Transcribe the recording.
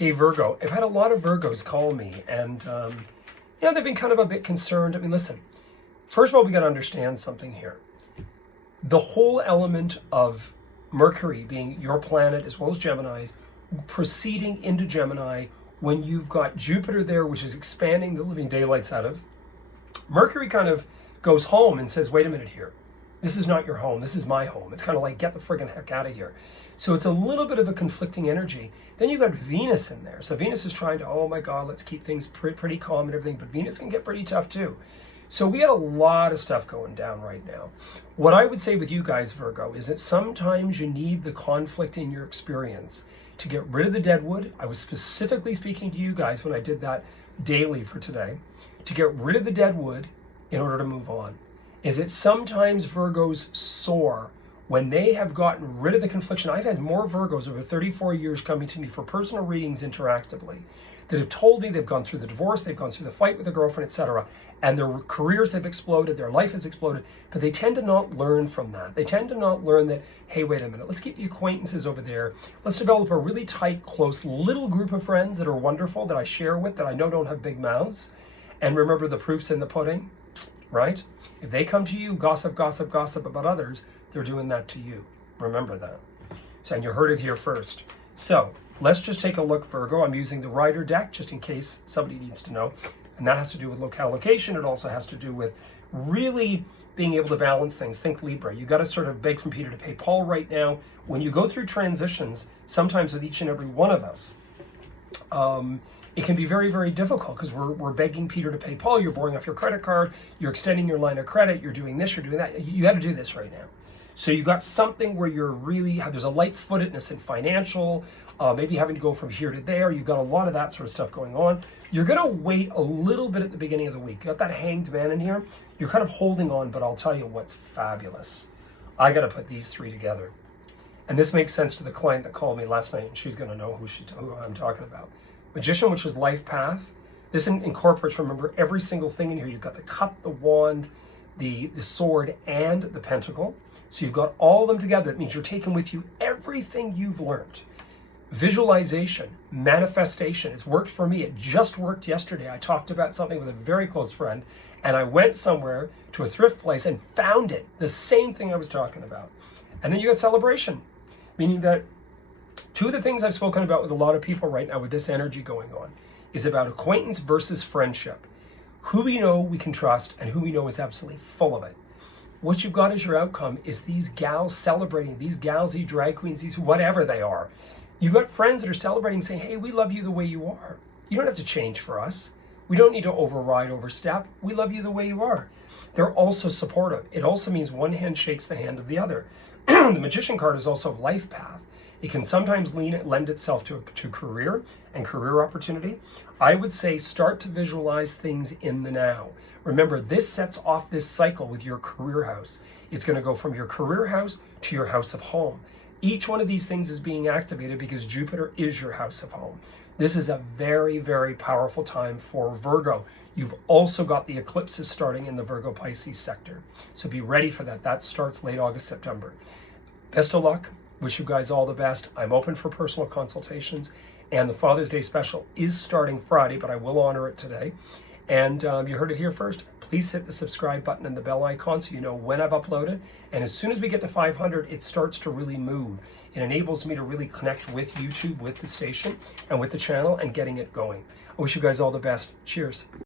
Hey Virgo, I've had a lot of Virgos call me and they've been kind of a bit concerned. I mean, listen, first of all, we got to understand something here. The whole element of Mercury being your planet as well as Gemini's, proceeding into Gemini when you've got Jupiter there, which is expanding the living daylights out of, Mercury kind of goes home and says, wait a minute here. This is not your home. This is my home. It's kind of like, get the friggin' heck out of here. So it's a little bit of a conflicting energy. Then you've got Venus in there. So Venus is trying to, oh my God, let's keep things pretty calm and everything. But Venus can get pretty tough too. So we got a lot of stuff going down right now. What I would say with you guys, Virgo, is that sometimes you need the conflict in your experience to get rid of the deadwood. I was specifically speaking to you guys when I did that daily for today, to get rid of the deadwood in order to move on. Is that sometimes Virgos soar when they have gotten rid of the confliction. I've had more Virgos over 34 years coming to me for personal readings interactively that have told me they've gone through the divorce, they've gone through the fight with their girlfriend, etc., and their careers have exploded, their life has exploded, but they tend to not learn from that. They tend to not learn that, hey, wait a minute, let's keep the acquaintances over there. Let's develop a really tight, close, little group of friends that are wonderful, that I share with, that I know don't have big mouths. And remember, the proof's in the pudding, right? If they come to you, gossip about others, they're doing that to you. Remember that. So, and you heard it here first. So let's just take a look, Virgo. I'm using the Rider deck just in case somebody needs to know. And that has to do with locale location. It also has to do with really being able to balance things. Think Libra. You got to sort of beg from Peter to pay Paul right now. When you go through transitions, sometimes with each and every one of us, it can be very, very difficult because we're begging Peter to pay Paul. You're borrowing off your credit card. You're extending your line of credit. You're doing this. You're doing that. You got to do this right now. So you got something where you're really, there's a light-footedness in financial, maybe having to go from here to there. You've got a lot of that sort of stuff going on. You're going to wait a little bit at the beginning of the week. You got that Hanged Man in here. You're kind of holding on, but I'll tell you what's fabulous. I got to put these three together. And this makes sense to the client that called me last night, and she's going to know who I'm talking about. Magician, which is life path. This incorporates, remember, every single thing in here. You've got the cup, the wand, the sword, and the pentacle. So you've got all of them together. That means you're taking with you everything you've learned. Visualization, manifestation. It's worked for me. It just worked yesterday. I talked about something with a very close friend, and I went somewhere to a thrift place and found it. The same thing I was talking about. And then you got celebration, meaning that two of the things I've spoken about with a lot of people right now with this energy going on is about acquaintance versus friendship. Who we know we can trust and who we know is absolutely full of it. What you've got as your outcome is these gals celebrating, these gals, these drag queens, these whatever they are. You've got friends that are celebrating, saying, hey, we love you the way you are. You don't have to change for us. We don't need to overstep. We love you the way you are. They're also supportive. It also means one hand shakes the hand of the other. The Magician card is also life path. It can sometimes lend itself to career and career opportunity. I would say start to visualize things in the now. Remember, this sets off this cycle with your career house. It's going to go from your career house to your house of home. Each one of these things is being activated because Jupiter is your house of home. This is a very, very powerful time for Virgo. You've also got the eclipses starting in the Virgo Pisces sector. So be ready for that. That starts late August, September. Best of luck. Wish you guys all the best. I'm open for personal consultations. And the Father's Day special is starting Friday, but I will honor it today. And you heard it here first. Please hit the subscribe button and the bell icon so you know when I've uploaded. And as soon as we get to 500, it starts to really move. It enables me to really connect with YouTube, with the station, and with the channel, and getting it going. I wish you guys all the best. Cheers.